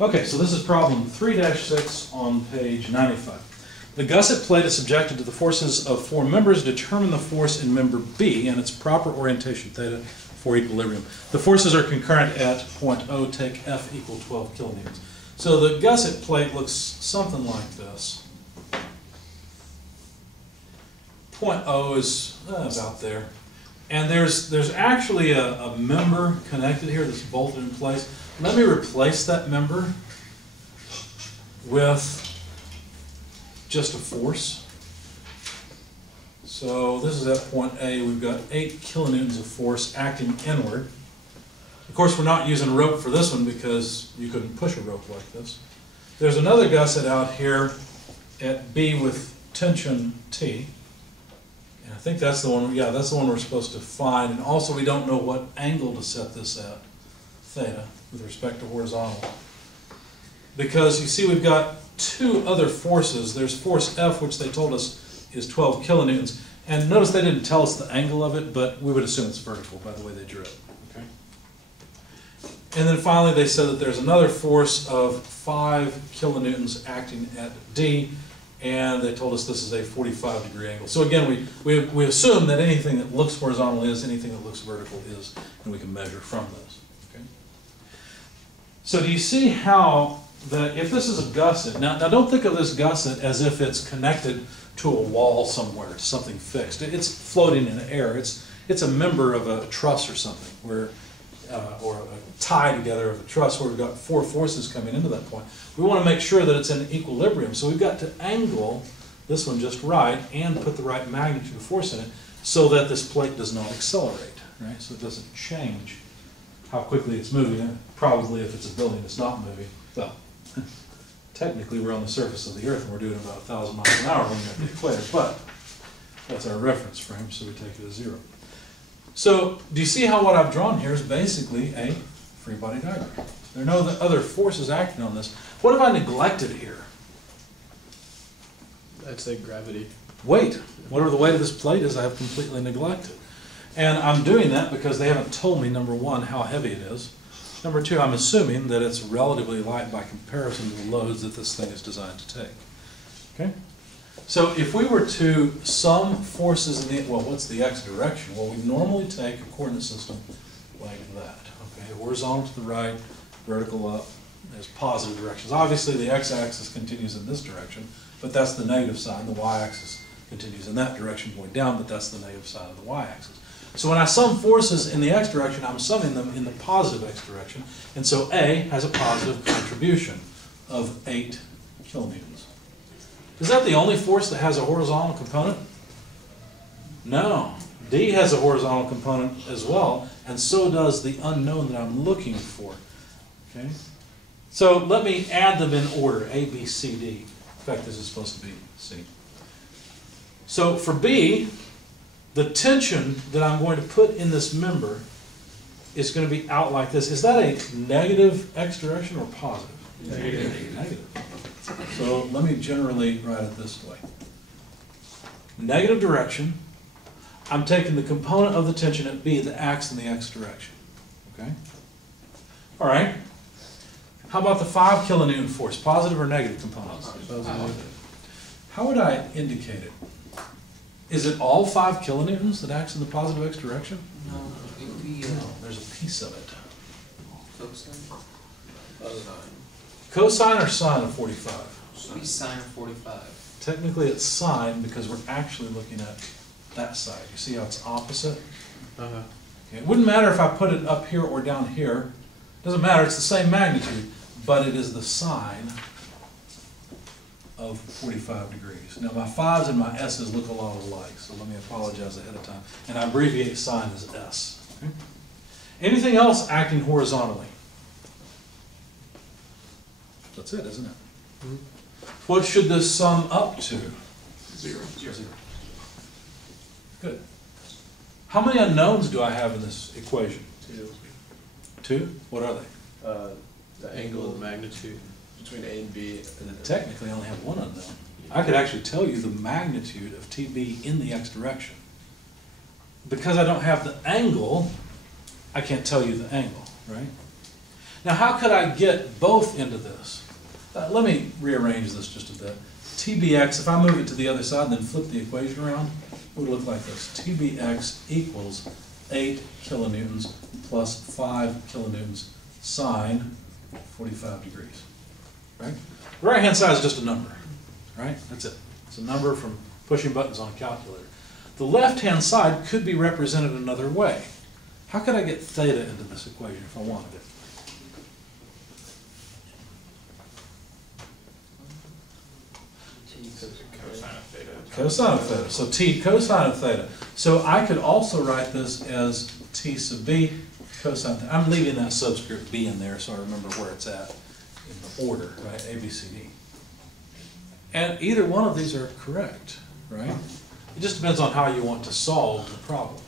Okay, so this is problem 3-6 on page 95. The gusset plate is subjected to the forces of four members. Determine the force in member B and its proper orientation theta for equilibrium. The forces are concurrent at point O. Take F equal 12 kilonewtons. So the gusset plate looks something like this. Point O is about there. And there's actually a member connected here that's bolted in place. Let me replace that member with just a force. So this is at point A. We've got 8 kilonewtons of force acting inward. Of course, we're not using rope for this one because you couldn't push a rope like this. There's another gusset out here at B with tension T. And I think that's the one, yeah, that's the one we're supposed to find. And also we don't know what angle to set this at, theta, with respect to horizontal. Because you see we've got two other forces. There's force F, which they told us is 12 kilonewtons. And notice they didn't tell us the angle of it, but we would assume it's vertical by the way they drew it. Okay? And then finally they said that there's another force of 5 kilonewtons acting at D, and they told us this is a 45-degree angle. So again, we assume that anything that looks horizontal is, anything that looks vertical is, and we can measure from those. Okay? So do you see how that if this is a gusset, now don't think of this gusset as if it's connected to a wall somewhere, to something fixed. It's floating in air. It's a member of a truss or something, where, or a tie together of a truss where we've got four forces coming into that point. We want to make sure that it's in equilibrium, so we've got to angle this one just right and put the right magnitude of force in it so that this plate does not accelerate, right? So it doesn't change how quickly it's moving. And probably if it's a building that's not moving, well, technically we're on the surface of the earth and we're doing about 1,000 miles an hour when you're at the equator, but that's our reference frame, so we take it as 0. So do you see how what I've drawn here is basically a free body diagram? There are no other forces acting on this. What have I neglected here? I'd say gravity. Weight. Whatever the weight of this plate is, I have completely neglected. And I'm doing that because they haven't told me, number one, how heavy it is. Number two, I'm assuming that it's relatively light by comparison to the loads that this thing is designed to take. Okay? So if we were to sum forces in the, well, what's the x direction? Well, we normally take a coordinate system like that. Okay, horizontal to the right, vertical up. There's positive directions. Obviously, the x-axis continues in this direction, but that's the negative side. The y-axis continues in that direction going down, but that's the negative side of the y-axis. So when I sum forces in the x direction, I'm summing them in the positive x direction. And so A has a positive contribution of 8 kilonewtons. Is that the only force that has a horizontal component? No. D has a horizontal component as well, and so does the unknown that I'm looking for. Okay? So let me add them in order, A, B, C, D. In fact, this is supposed to be C. So for B, the tension that I'm going to put in this member is going to be out like this. Is that a negative x direction or positive? Negative. Negative. So let me generally write it this way. Negative direction, I'm taking the component of the tension at B that acts in the x direction. Okay? All right. How about the 5 kilonewton force, positive or negative components? Positive. How would I indicate it? Is it all 5 kilonewtons that acts in the positive x direction? No, it would be No, there's a piece of it. cosine. Cosine or sine of 45? It would be sine of 45. Technically it's sine because we're actually looking at that side. You see how it's opposite? Uh-huh. Okay. It wouldn't matter if I put it up here or down here. It doesn't matter, it's the same magnitude, but it is the sine of 45 degrees. Now my 5's and my s's look a lot alike, so let me apologize ahead of time. And I abbreviate sine as s. Okay? Anything else acting horizontally? That's it, isn't it? Mm-hmm. What should this sum up to? 0. 0. Good. How many unknowns do I have in this equation? 2. 2? What are they? The angle and the magnitude. Between A and B. And then technically I only have one unknown. I could actually tell you the magnitude of TB in the x direction. Because I don't have the angle, I can't tell you the angle, right? Now, how could I get both into this? Let me rearrange this just a bit. TBX, if I move it to the other side and then flip the equation around, it would look like this. TBX equals 8 kilonewtons plus 5 kilonewtons sine 45 degrees. Right? The right-hand side is just a number. Right? That's it. It's a number from pushing buttons on a calculator. The left-hand side could be represented another way. How could I get theta into this equation if I wanted it? Cosine of theta. So T cosine of theta. So I could also write this as T sub B cosine theta. I'm leaving that subscript B in there so I remember where it's at in the order, right? A, B, C, D. And either one of these are correct, right? It just depends on how you want to solve the problem.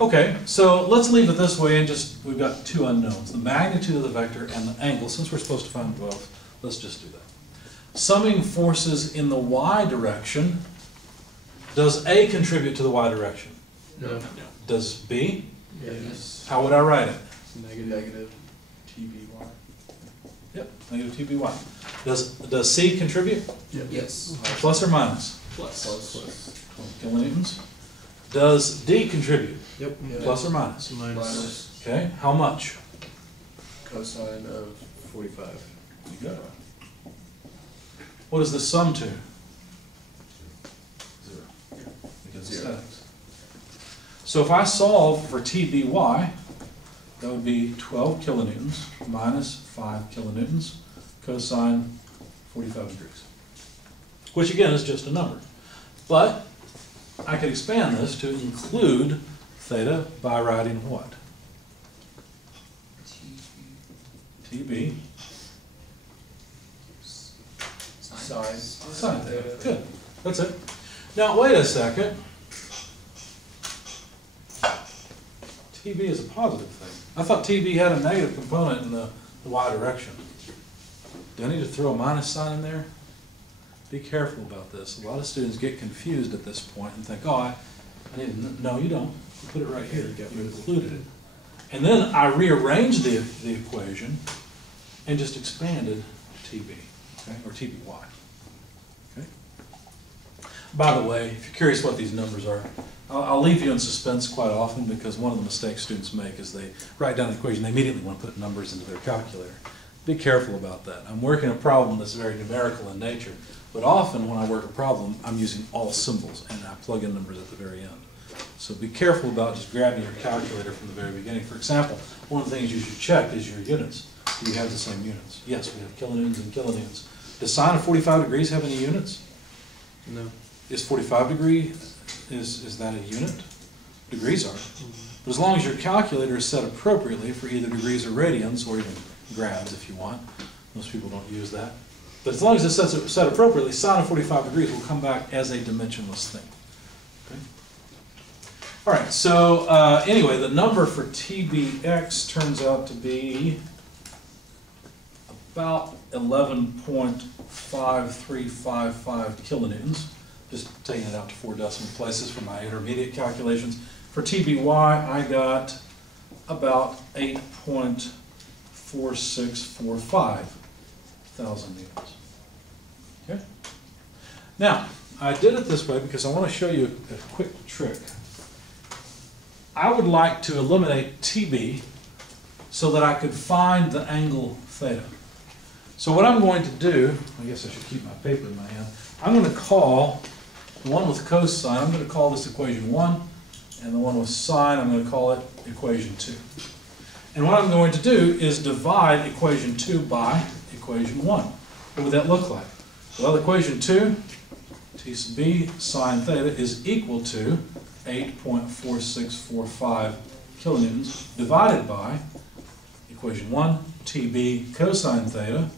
Okay, so let's leave it this way and just, we've got two unknowns, the magnitude of the vector and the angle. Since we're supposed to find both, let's just do that. Summing forces in the y direction, does A contribute to the y direction? No. Does B? Yes. How would I write it? Negative TBY. Yep, negative TBY. Does C contribute? Yes. Plus or minus? Plus. 12 kilonewtons. Does D contribute? Yep. Plus or minus? Minus Okay, how much? cosine of 45. You got it. What does this sum to? 0. Because it's Zero. x. So if I solve for TBY, that would be 12 kilonewtons minus 5 kilonewtons cosine 45 degrees. Which again is just a number. But I could expand this to include theta by writing what? TB Sine. sine theta. Good. That's it. Now wait a second. TB is a positive thing. I thought TB had a negative component in the y direction. Do I need to throw a minus sign in there? Be careful about this. A lot of students get confused at this point and think, oh, I need to, no, you don't. You put it right here. You included it. And then I rearranged the equation and just expanded TB, okay, or TBY. Okay. By the way, if you're curious what these numbers are, I'll leave you in suspense quite often because one of the mistakes students make is they write down the equation, they immediately want to put numbers into their calculator. Be careful about that. I'm working a problem that's very numerical in nature, but often when I work a problem, I'm using all symbols and I plug in numbers at the very end. So be careful about just grabbing your calculator from the very beginning. For example, one of the things you should check is your units. Do you have the same units? Yes, we have kilonewtons and kilonewtons. Does sine of 45 degrees have any units? No. Is 45 degree, is that a unit? Degrees are. But as long as your calculator is set appropriately for either degrees or radians, or even grads if you want. Most people don't use that. But as long as it's set appropriately, sine of 45 degrees will come back as a dimensionless thing. Okay? All right, so anyway, the number for TBX turns out to be about 11.5355 kilonewtons. Just taking it out to 4 decimal places for my intermediate calculations. For TBY, I got about 8.4645 thousand newtons. Okay? Now, I did it this way because I want to show you a quick trick. I would like to eliminate TB so that I could find the angle theta. So what I'm going to do, I guess I should keep my paper in my hand, I'm going to call the one with cosine, I'm going to call this equation 1, and the one with sine, I'm going to call it equation 2. And what I'm going to do is divide equation 2 by equation 1. What would that look like? Well, equation 2, T sub B sine theta is equal to 8.4645 kilonewtons divided by equation 1, TB cosine theta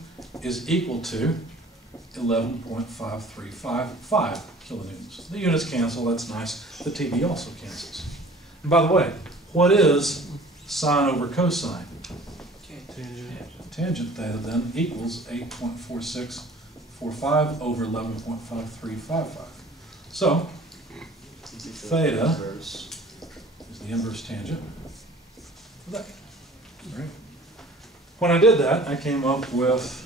is equal to 11.5355 kilonewtons. The units cancel, that's nice. The TB also cancels. And by the way, what is sine over cosine? Tangent theta then equals 8.4645 over 11.5355. So, theta is the inverse tangent of that. Right? When I did that, I came up with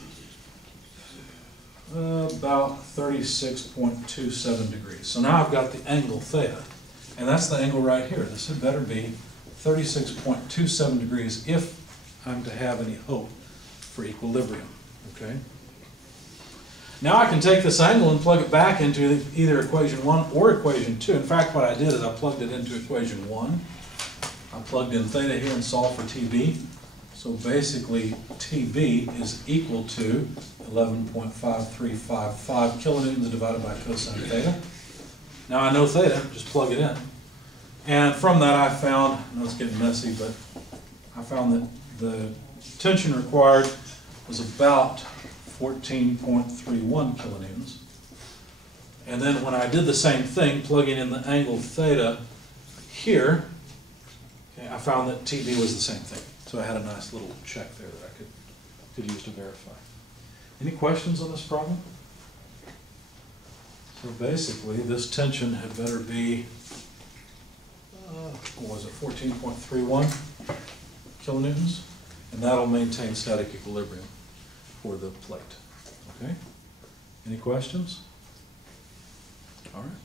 about 36.27 degrees. So now I've got the angle theta, and that's the angle right here. This had better be 36.27 degrees if I'm to have any hope for equilibrium, okay? Now I can take this angle and plug it back into either equation 1 or equation 2. In fact, what I did is I plugged it into equation 1. I plugged in theta here and solved for TB. So basically, TB is equal to 11.5355 kilonewtons divided by cosine theta. Now I know theta, just plug it in. And from that I found, I know it's getting messy, but I found that the tension required was about 14.31 kilonewtons. And then when I did the same thing, plugging in the angle theta here, okay, I found that TB was the same thing. So I had a nice little check there that I could use to verify. Any questions on this problem? So basically, this tension had better be, what was it, 14.31 kilonewtons? And that'll maintain static equilibrium for the plate. Okay? Any questions? All right.